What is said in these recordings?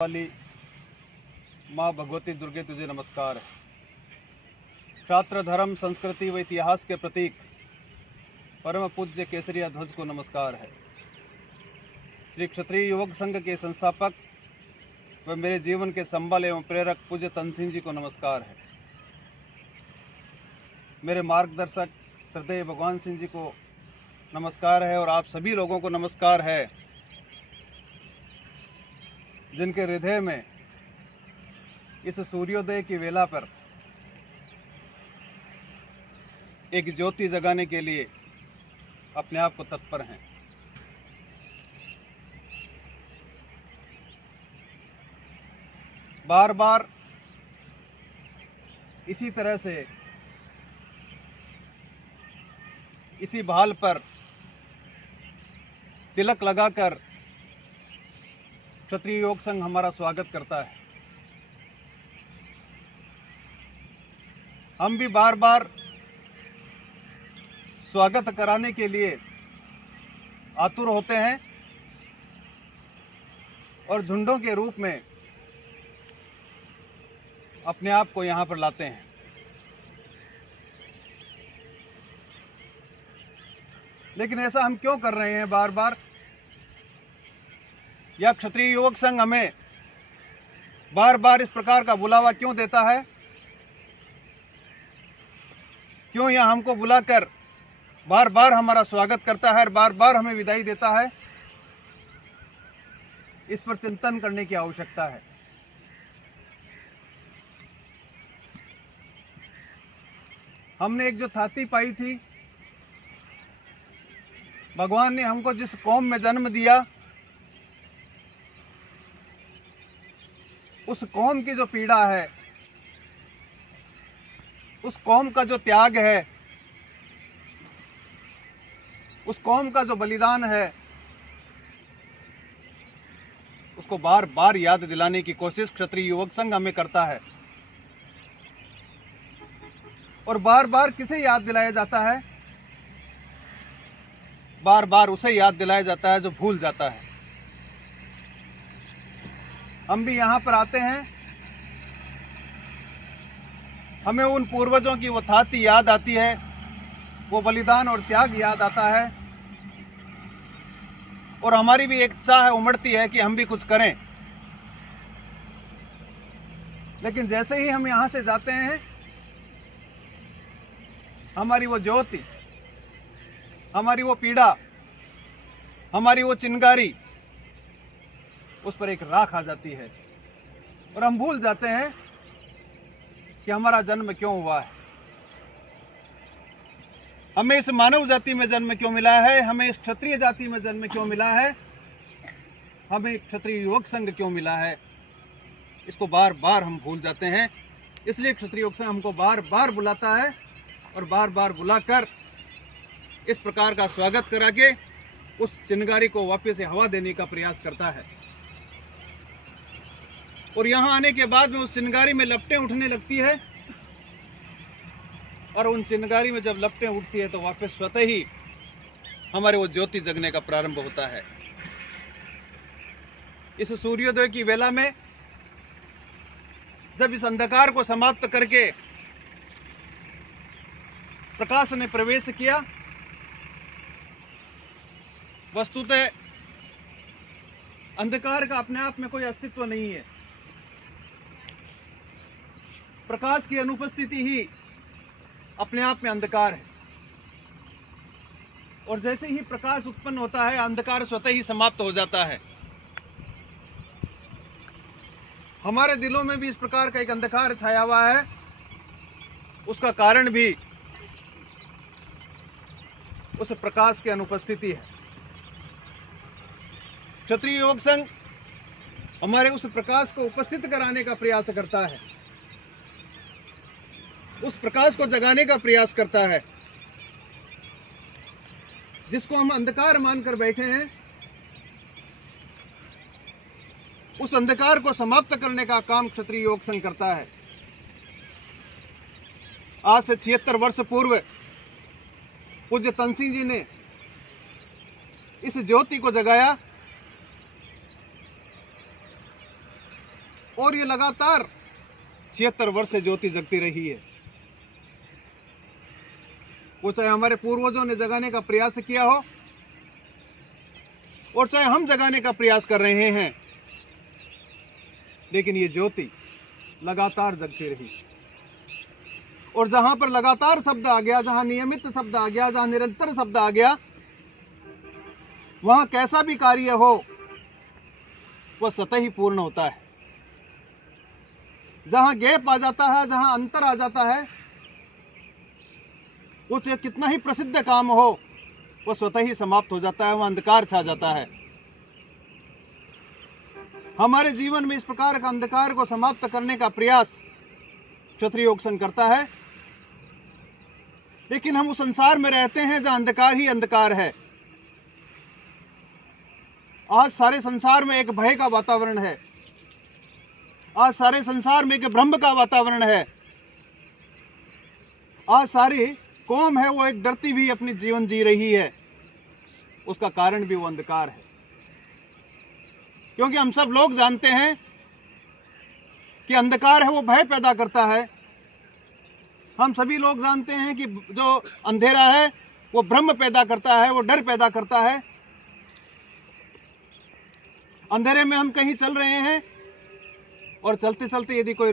वाली माँ भगवती दुर्गे तुझे नमस्कार है। छात्र धर्म संस्कृति व इतिहास के प्रतीक परम पूज्य केसरिया ध्वज को नमस्कार है। श्री क्षत्रिय युवक संघ के संस्थापक व मेरे जीवन के संबल एवं प्रेरक पूज्य तनसिंह जी को नमस्कार है। मेरे मार्गदर्शक हृदय भगवान सिंह जी को नमस्कार है और आप सभी लोगों को नमस्कार है जिनके हृदय में इस सूर्योदय की वेला पर एक ज्योति जगाने के लिए अपने आप को तत्पर हैं। बार बार इसी तरह से इसी बहाल पर तिलक लगाकर क्षत्रिय योग संघ हमारा स्वागत करता है। हम भी बार बार स्वागत कराने के लिए आतुर होते हैं और झुंडों के रूप में अपने आप को यहाँ पर लाते हैं। लेकिन ऐसा हम क्यों कर रहे हैं बार बार? या क्षत्रिय युवक संघ हमें बार बार इस प्रकार का बुलावा क्यों देता है? क्यों यह हमको बुलाकर बार बार हमारा स्वागत करता है और बार बार हमें विदाई देता है? इस पर चिंतन करने की आवश्यकता है। हमने एक जो थाती पाई थी, भगवान ने हमको जिस कौम में जन्म दिया, उस कौम की जो पीड़ा है, उस कौम का जो त्याग है, उस कौम का जो बलिदान है, उसको बार बार याद दिलाने की कोशिश क्षत्रिय युवक संघ हमें करता है। और बार बार किसे याद दिलाया जाता है? बार बार उसे याद दिलाया जाता है जो भूल जाता है। हम भी यहाँ पर आते हैं, हमें उन पूर्वजों की वो थाती याद आती है, वो बलिदान और त्याग याद आता है और हमारी भी एक चाह उमड़ती है कि हम भी कुछ करें। लेकिन जैसे ही हम यहाँ से जाते हैं, हमारी वो ज्योति, हमारी वो पीड़ा, हमारी वो चिंगारी, उस पर एक राख आ जाती है और हम भूल जाते हैं कि हमारा जन्म क्यों हुआ है, हमें इस मानव जाति में जन्म क्यों मिला है, हमें इस क्षत्रिय जाति में जन्म क्यों मिला है, हमें क्षत्रिय युवक संघ क्यों मिला है। इसको बार बार हम भूल जाते हैं। इसलिए क्षत्रिय युवक संघ हमको बार बार बुलाता है और बार बार बुलाकर इस प्रकार का स्वागत करा के उस चिंगारी को वापस से हवा देने का प्रयास करता है। और यहाँ आने के बाद में उस चिंगारी में लपटें उठने लगती है और उन चिंगारी में जब लपटें उठती है तो वापस स्वतः ही हमारे वो ज्योति जगने का प्रारंभ होता है। इस सूर्योदय की वेला में जब इस अंधकार को समाप्त करके प्रकाश ने प्रवेश किया, वस्तुतः अंधकार का अपने आप में कोई अस्तित्व नहीं है। प्रकाश की अनुपस्थिति ही अपने आप में अंधकार है और जैसे ही प्रकाश उत्पन्न होता है, अंधकार स्वतः ही समाप्त हो जाता है। हमारे दिलों में भी इस प्रकार का एक अंधकार छाया हुआ है। उसका कारण भी उस प्रकाश की अनुपस्थिति है। क्षत्रिय योग संघ हमारे उस प्रकाश को उपस्थित कराने का प्रयास करता है, उस प्रकाश को जगाने का प्रयास करता है। जिसको हम अंधकार मानकर बैठे हैं, उस अंधकार को समाप्त करने का काम क्षत्रिय योग संघ करता है। आज से 76 वर्ष पूर्व पूज्य तनसिंह जी ने इस ज्योति को जगाया और ये लगातार 76 वर्ष से ज्योति जगती रही है। वो चाहे हमारे पूर्वजों ने जगाने का प्रयास किया हो और चाहे हम जगाने का प्रयास कर रहे हैं, लेकिन ये ज्योति लगातार जगती रही। और जहां पर लगातार शब्द आ गया, जहां नियमित शब्द आ गया, जहां निरंतर शब्द आ गया, वहां कैसा भी कार्य हो वह स्वतः ही पूर्ण होता है। जहां गैप आ जाता है, जहां अंतर आ जाता है, वो चाहे कितना ही प्रसिद्ध काम हो वह स्वतः ही समाप्त हो जाता है, वह अंधकार छा जाता है। हमारे जीवन में इस प्रकार का अंधकार को समाप्त करने का प्रयास क्षत्रिय योग संघ करता है, लेकिन हम उस संसार में रहते हैं जहां अंधकार ही अंधकार है। आज सारे संसार में एक भय का वातावरण है, आज सारे संसार में एक भ्रम का वातावरण है, आज सारी कौम है वो एक डरती हुई अपनी जीवन जी रही है। उसका कारण भी वो अंधकार है, क्योंकि हम सब लोग जानते हैं कि अंधकार है वो भय पैदा करता है। हम सभी लोग जानते हैं कि जो अंधेरा है वो भ्रम पैदा करता है, वो डर पैदा करता है। अंधेरे में हम कहीं चल रहे हैं और चलते चलते यदि कोई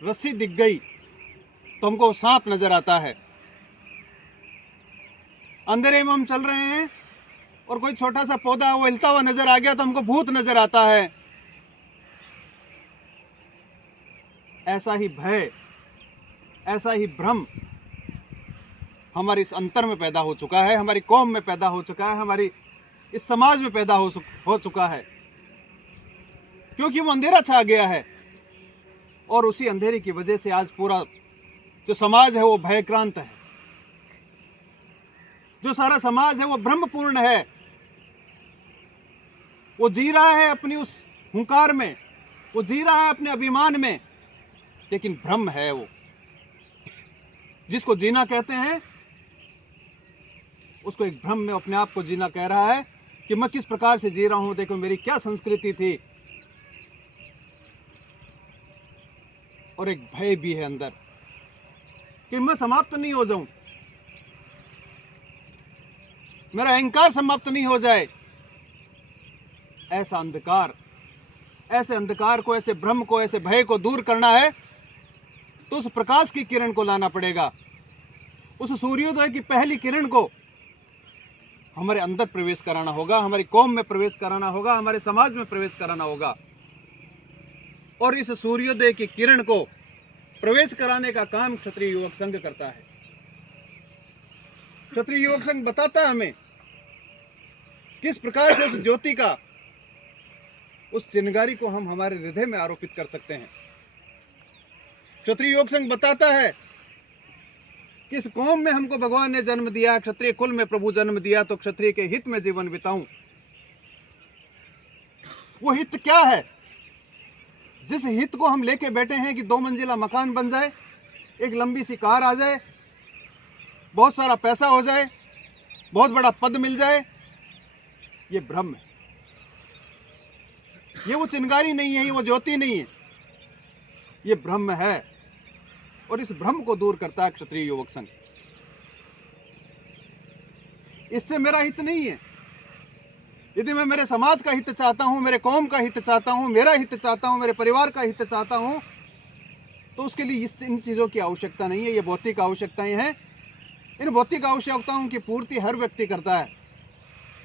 रस्सी दिख गई तो हमको सांप नजर आता है। अंधेरे में हम चल रहे हैं और कोई छोटा सा पौधा वो हिलता हुआ नजर आ गया तो हमको भूत नजर आता है। ऐसा ही भय, ऐसा ही भ्रम हमारे इस अंतर में पैदा हो चुका है, हमारी कौम में पैदा हो चुका है, हमारी इस समाज में पैदा हो चुका है, क्योंकि वो अंधेरा छा गया है। और उसी अंधेरे की वजह से आज पूरा जो समाज है वो भयक्रांत है, जो सारा समाज है वो भ्रमपूर्ण है। वो जी रहा है अपनी उस हुंकार में, वो जी रहा है अपने अभिमान में, लेकिन भ्रम है वो। जिसको जीना कहते हैं उसको एक भ्रम में अपने आप को जीना कह रहा है कि मैं किस प्रकार से जी रहा हूं, देखो मेरी क्या संस्कृति थी। और एक भय भी है अंदर कि मैं समाप्त नहीं हो जाऊं, मेरा अहंकार समाप्त नहीं हो जाए। ऐसा अंधकार, ऐसे अंधकार को, ऐसे भ्रम को, ऐसे भय को दूर करना है तो उस प्रकाश की किरण को लाना पड़ेगा। उस सूर्योदय की पहली किरण को हमारे अंदर प्रवेश कराना होगा, हमारी कौम में प्रवेश कराना होगा, हमारे समाज में प्रवेश कराना होगा। और इस सूर्योदय की किरण को प्रवेश कराने का काम क्षत्रिय युवक संघ करता है। क्षत्रिय युवक संघ बताता है हमें किस प्रकार से उस ज्योति का, उस चिंगारी को हम हमारे हृदय में आरोपित कर सकते हैं। क्षत्रिय योग संघ बताता है कि इस कौम में हमको भगवान ने जन्म दिया, क्षत्रिय कुल में प्रभु जन्म दिया, तो क्षत्रिय के हित में जीवन बिताऊं। वो हित क्या है? जिस हित को हम लेके बैठे हैं कि 2 मंजिला मकान बन जाए, एक लंबी सी कार आ जाए, बहुत सारा पैसा हो जाए, बहुत बड़ा पद मिल जाए, ये भ्रम है। ये वो चिंगारी नहीं है, ये वो ज्योति नहीं है, ये भ्रम है। और इस भ्रम को दूर करता है क्षत्रिय युवक संघ। इससे मेरा हित नहीं है। यदि मैं मेरे समाज का हित चाहता हूं, मेरे कौम का हित चाहता हूं, मेरा हित चाहता हूं, मेरे परिवार का हित चाहता हूं, तो उसके लिए इन चीज़ों की आवश्यकता नहीं है। ये भौतिक आवश्यकताएं हैं। इन भौतिक आवश्यकताओं की पूर्ति हर व्यक्ति करता है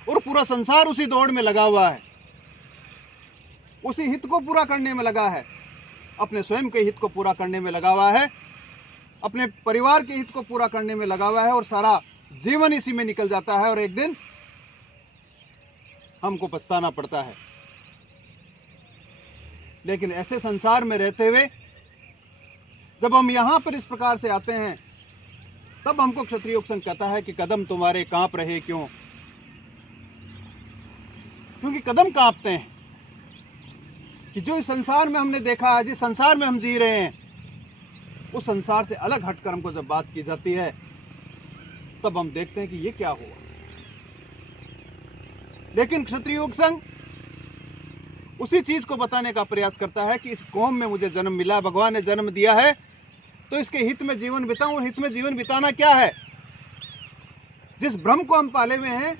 और पूरा संसार उसी दौड़ में लगा हुआ है, उसी हित को पूरा करने में लगा है, अपने स्वयं के हित को पूरा करने में लगा हुआ है, अपने परिवार के हित को पूरा करने में लगा हुआ है, और सारा जीवन इसी में निकल जाता है और एक दिन हमको पछताना पड़ता है। लेकिन ऐसे संसार में रहते हुए जब हम यहां पर इस प्रकार से आते हैं, तब हमको क्षत्रिय योग संघ कहता है कि कदम तुम्हारे कांप रहे क्यों? क्योंकि कदम कांपते हैं कि जो इस संसार में हमने देखा है, जिस संसार में हम जी रहे हैं, उस संसार से अलग हटकर हमको जब बात की जाती है, तब हम देखते हैं कि ये क्या हुआ। लेकिन क्षत्रिय योग संघ उसी चीज़ को बताने का प्रयास करता है कि इस कौम में मुझे जन्म मिला, भगवान ने जन्म दिया है, तो इसके हित में जीवन बिताऊं। और हित में जीवन बिताना क्या है? जिस भ्रम को हम पाले हुए हैं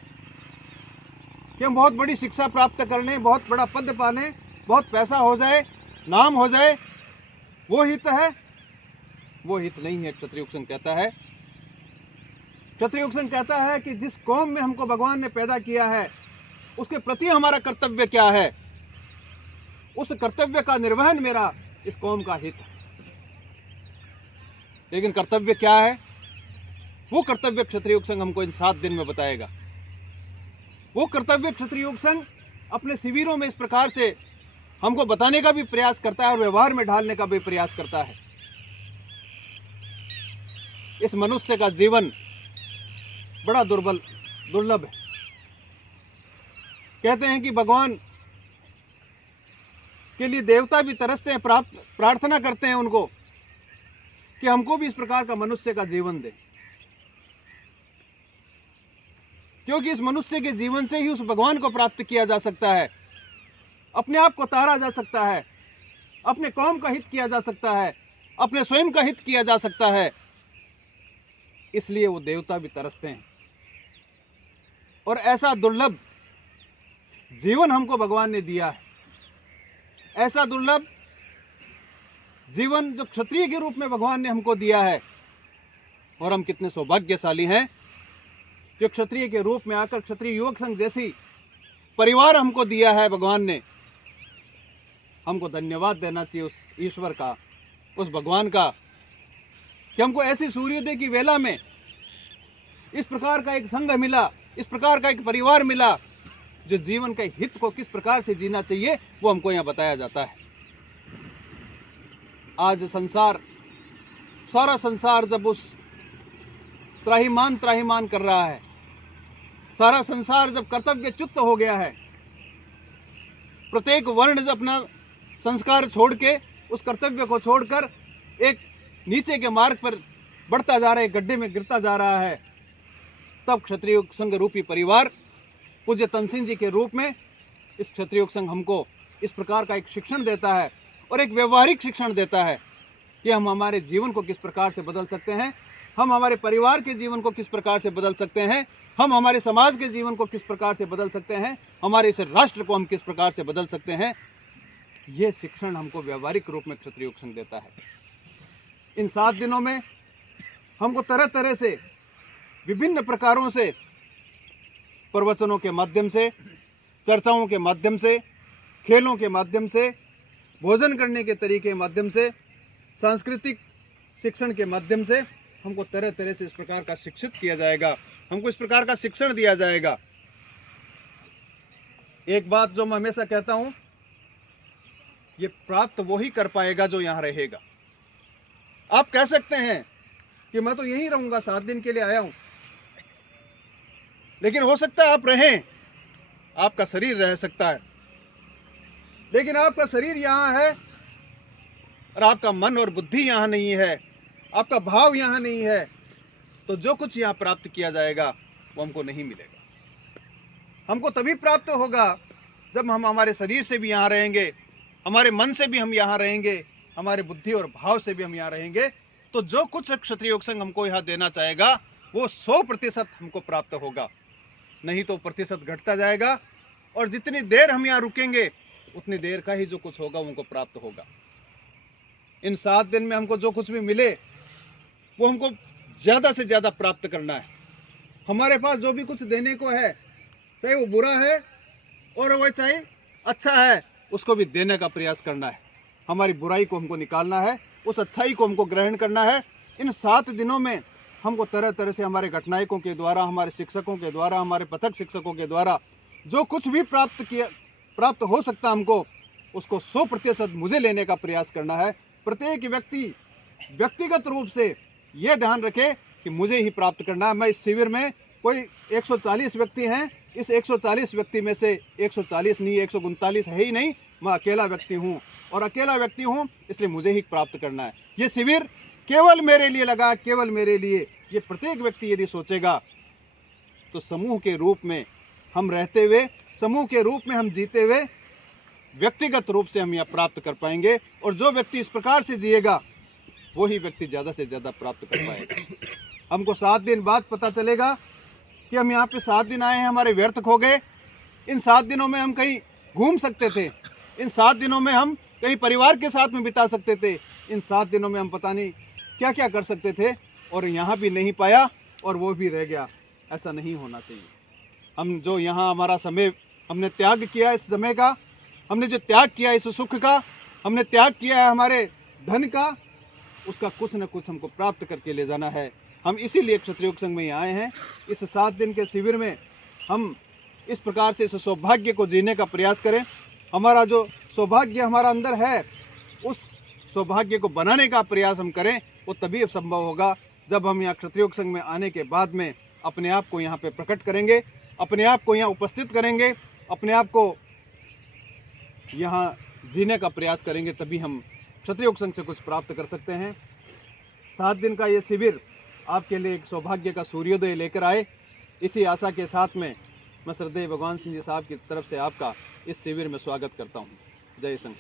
कि हम बहुत बड़ी शिक्षा प्राप्त कर लें, बहुत बड़ा पद पा लें, बहुत पैसा हो जाए, नाम हो जाए, वो हित है। वो हित नहीं है। क्षत्रिय युग संघ कहता है, क्षत्रिय युग संघ कहता है कि जिस कौम में हमको भगवान ने पैदा किया है, उसके प्रति हमारा कर्तव्य क्या है, उस कर्तव्य का निर्वहन मेरा इस कौम का हित है। लेकिन कर्तव्य क्या है? वो कर्तव्य क्षत्रिय युग संघ हमको इन 7 दिन में बताएगा। वो कर्तव्य क्षत्रिय युग संघ अपने शिविरों में इस प्रकार से हमको बताने का भी प्रयास करता है और व्यवहार में ढालने का भी प्रयास करता है। इस मनुष्य का जीवन बड़ा दुर्लभ है। कहते हैं कि भगवान के लिए देवता भी तरसते हैं, प्रार्थना करते हैं उनको कि हमको भी इस प्रकार का मनुष्य का जीवन दे, क्योंकि इस मनुष्य के जीवन से ही उस भगवान को प्राप्त किया जा सकता है, अपने आप को तारा जा सकता है, अपने कौम का हित किया जा सकता है, अपने स्वयं का हित किया जा सकता है। इसलिए वो देवता भी तरसते हैं। और ऐसा दुर्लभ जीवन हमको भगवान ने दिया है, ऐसा दुर्लभ जीवन जो क्षत्रिय के रूप में भगवान ने हमको दिया है। और हम कितने सौभाग्यशाली हैं जो क्षत्रिय के रूप में आकर क्षत्रिय युवक संघ जैसी परिवार हमको दिया है भगवान ने। हमको धन्यवाद देना चाहिए उस ईश्वर का, उस भगवान का, कि हमको ऐसी सूर्योदय की वेला में इस प्रकार का एक संघ मिला, इस प्रकार का एक परिवार मिला, जो जीवन के हित को किस प्रकार से जीना चाहिए वो हमको यहाँ बताया जाता है। आज संसार, सारा संसार जब उस त्राहिमाम कर रहा है, सारा संसार जब कर्तव्यच्युत हो गया है, प्रत्येक वर्ण जब अपना संस्कार छोड़ के, उस कर्तव्य को छोड़कर एक नीचे के मार्ग पर बढ़ता जा रहा है, गड्ढे में गिरता जा रहा है, तब क्षत्रिय युग संघ रूपी परिवार पूज्य तनसिंह जी के रूप में इस क्षत्रिय युग संघ हमको इस प्रकार का एक शिक्षण देता है और एक व्यवहारिक शिक्षण देता है कि हम हमारे जीवन को किस प्रकार से बदल सकते हैं, हम हमारे परिवार के जीवन को किस प्रकार से बदल सकते हैं, हम हमारे समाज के जीवन को किस प्रकार से बदल सकते हैं, हमारे इस राष्ट्र को हम किस प्रकार से बदल सकते हैं। ये शिक्षण हमको व्यवहारिक रूप में क्षत्रिय युग संघ देता है। इन 7 दिनों में हमको तरह तरह से, विभिन्न प्रकारों से, प्रवचनों के माध्यम से, चर्चाओं के माध्यम से, खेलों के माध्यम से, भोजन करने के तरीके के माध्यम से, सांस्कृतिक शिक्षण के माध्यम से हमको तरह तरह से इस प्रकार का शिक्षित किया जाएगा, हमको इस प्रकार का शिक्षण दिया जाएगा। एक बात जो मैं हमेशा कहता हूं, ये प्राप्त वो ही कर पाएगा जो यहां रहेगा। आप कह सकते हैं कि मैं तो यहीं रहूंगा, 7 दिन के लिए आया हूं, लेकिन हो सकता है आप रहें, आपका शरीर रह सकता है, लेकिन आपका शरीर यहां है और आपका मन और बुद्धि यहां नहीं है, आपका भाव यहां नहीं है, तो जो कुछ यहां प्राप्त किया जाएगा वो हमको नहीं मिलेगा। हमको तभी प्राप्त होगा जब हम हमारे शरीर से भी यहां रहेंगे, हमारे मन से भी हम यहां रहेंगे, हमारे बुद्धि और भाव से भी हम यहाँ रहेंगे, तो जो कुछ क्षत्रिय युग संघ हमको यहाँ देना चाहेगा वो 100% हमको प्राप्त होगा। नहीं तो प्रतिशत घटता जाएगा और जितनी देर हम यहाँ रुकेंगे उतनी देर का ही जो कुछ होगा उनको प्राप्त होगा। इन 7 दिन में हमको जो कुछ भी मिले वो हमको ज़्यादा से ज़्यादा प्राप्त करना है। हमारे पास जो भी कुछ देने को है, चाहे वो बुरा है और वो चाहे अच्छा है, उसको भी देने का प्रयास करना है। हमारी बुराई को हमको निकालना है, उस अच्छाई को हमको ग्रहण करना है। इन 7 दिनों में हमको तरह तरह से हमारे घटनायकों के द्वारा, हमारे शिक्षकों के द्वारा, हमारे पथक शिक्षकों के द्वारा जो कुछ भी प्राप्त हो सकता हमको, उसको 100% मुझे लेने का प्रयास करना है। प्रत्येक व्यक्ति व्यक्तिगत रूप से ये ध्यान रखे कि मुझे ही प्राप्त करना है। मैं इस शिविर में कोई 140 व्यक्ति हैं, इस 140 व्यक्ति में से 140 नहीं, 139 है ही नहीं, मैं अकेला व्यक्ति हूँ और अकेला व्यक्ति हूँ, इसलिए मुझे ही प्राप्त करना है। ये शिविर केवल मेरे लिए लगा, केवल मेरे लिए। ये प्रत्येक व्यक्ति यदि सोचेगा तो समूह के रूप में हम रहते हुए, समूह के रूप में हम जीते हुए व्यक्तिगत रूप से हम यह प्राप्त कर पाएंगे। और जो व्यक्ति इस प्रकार से जिएगा वही व्यक्ति ज़्यादा से ज़्यादा प्राप्त कर पाएगा। हमको 7 दिन बाद पता चलेगा कि हम यहाँ पे 7 दिन आए हैं, हमारे व्यर्थ खो गए। इन 7 दिनों में हम कहीं घूम सकते थे, इन 7 दिनों में हम कहीं परिवार के साथ में बिता सकते थे, इन 7 दिनों में हम पता नहीं क्या क्या कर सकते थे, और यहाँ भी नहीं पाया और वो भी रह गया। ऐसा नहीं होना चाहिए। हम जो यहाँ हमारा समय हमने त्याग किया, इस समय का हमने जो त्याग किया, इस सुख का हमने त्याग किया है, हमारे धन का, उसका कुछ न कुछ हमको प्राप्त करके ले जाना है। हम इसीलिए क्षत्रिय योग संघ में आए हैं। इस 7 दिन के शिविर में हम इस प्रकार से इस सौभाग्य को जीने का प्रयास करें। हमारा जो सौभाग्य हमारा अंदर है, उस सौभाग्य को बनाने का प्रयास हम करें। वो तभी संभव होगा जब हम यहाँ क्षत्रिय योग संघ में आने के बाद में अपने आप को यहाँ पे प्रकट करेंगे, अपने आप को यहाँ उपस्थित करेंगे, अपने आप को यहाँ जीने का प्रयास करेंगे, तभी हम क्षत्रिय योग संघ से कुछ प्राप्त कर सकते हैं। 7 दिन का ये शिविर आपके लिए एक सौभाग्य का सूर्योदय लेकर आए, इसी आशा के साथ में मैं श्रद्धेय भगवान सिंह जी साहब की तरफ से आपका इस शिविर में स्वागत करता हूँ। जय संघ।